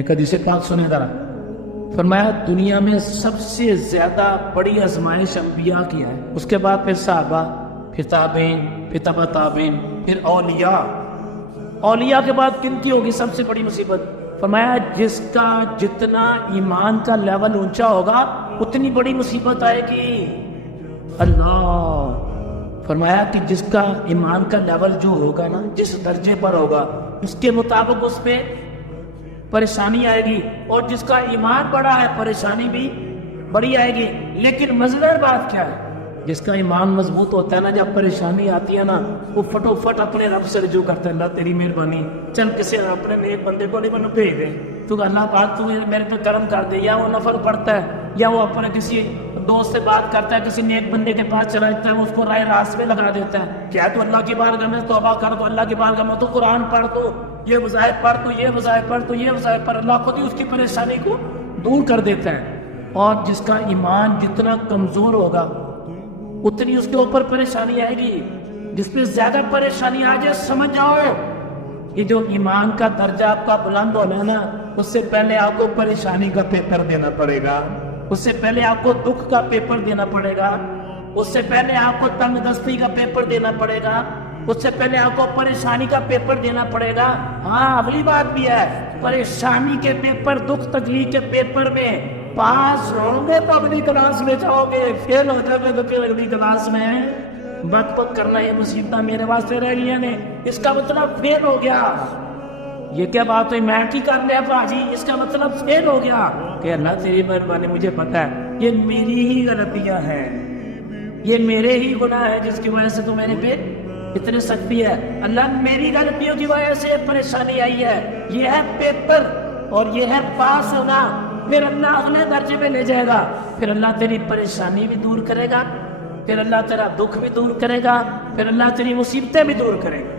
ایک حدیث پاک سنے ذرا، فرمایا دنیا میں سب سے زیادہ بڑی آزمائش انبیاء کی ہے، اس کے بعد پھر صحابہ، پھر تابعین، پھر تبع تابعین، پھر اولیاء۔ اولیاء کے بعد کن کی ہوگی سب سے بڑی مصیبت؟ فرمایا جس کا جتنا ایمان کا لیول اونچا ہوگا اتنی بڑی مصیبت آئے گی۔ اللہ فرمایا کہ جس کا ایمان کا لیول جو ہوگا نا، جس درجے پر ہوگا اس کے مطابق اس پہ پریشانی آئے گی، اور جس کا ایمان بڑا ہے پریشانی بھی بڑی آئے گی۔ لیکن مزیدار بات کیا ہے؟ جس کا ایمان مضبوط ہوتا ہے نا، جب پریشانی آتی ہے نا، وہ فٹو فٹ اپنے رب سے رجوع کرتا ہے، اللہ تیری مہربانی، چل کسی اپنے نیک بندے کو نہیں بھیج دے، تو اللہ پاک تو میرے پہ کرم کر دے۔ یا وہ نفل پڑھتا ہے، یا وہ اپنے کسی دوست سے بات کرتا ہے، کسی نیک بندے کے پاس چلا جاتا ہے، اس کو رائے راست میں لگا دیتا ہے، کیا تو اللہ کی بارگاہ میں توبہ کر، تو اللہ کی بارگاہ میں تو قرآن پڑھ، تو یہ وظائف پڑھ، تو یہ وظائف پڑھ، تو یہ وظائف پڑھ، اللہ خود ہی اس کی پریشانی کو دور کر دیتا ہے۔ اور جس کا ایمان جتنا کمزور ہوگا اتنی اس کے اوپر پریشانی آئے گی۔ جس پہ زیادہ پریشانی آ جائے سمجھ جاؤ یہ جو ایمان کا درجہ آپ کا بلند ہونا ہے نا، اس سے پہلے آپ کو پریشانی کا پیپر دینا پڑے گا، اس سے پہلے آپ کو دکھ کا پیپر دینا پڑے گا، اس سے پہلے آپ کو تنگ دستی کا پیپر دینا پڑے گا، اس سے پہلے آپ کو پریشانی کا پیپر دینا پڑے گا۔ ہاں اگلی بات بھی ہے، پریشانی کے پیپر، دکھ تکلیف کے پیپر میں پاس ہوں گے تو اگلی کلاس میں جاؤ گے، فیل ہو جاؤ گے تو پھر اگلی کلاس میں بک بک کرنا، یہ مصیبتیں میرے واسطے رہ گئی ہیں، اس کا مطلب فیل ہو گیا۔ یہ کیا بات ہوئی، میں کی کر لیا باجی، اس کا مطلب فیل ہو گیا کہ اللہ تیری مہربانی، مجھے پتا ہے یہ میری ہی غلطیاں ہیں، یہ میرے ہی گناہ ہے جس کی وجہ سے تو میرے پہ اتنی سختی ہے، اللہ میری غلطیوں کی وجہ سے پریشانی آئی ہے۔ یہ ہے پیپر اور یہ ہے پاس ہونا، پھر اللہ اگلے درجے میں لے جائے گا، پھر اللہ تیری پریشانی بھی دور کرے گا، پھر اللہ تیرا دکھ بھی دور کرے گا، پھر اللہ تیری مصیبتیں بھی دور کرے گا۔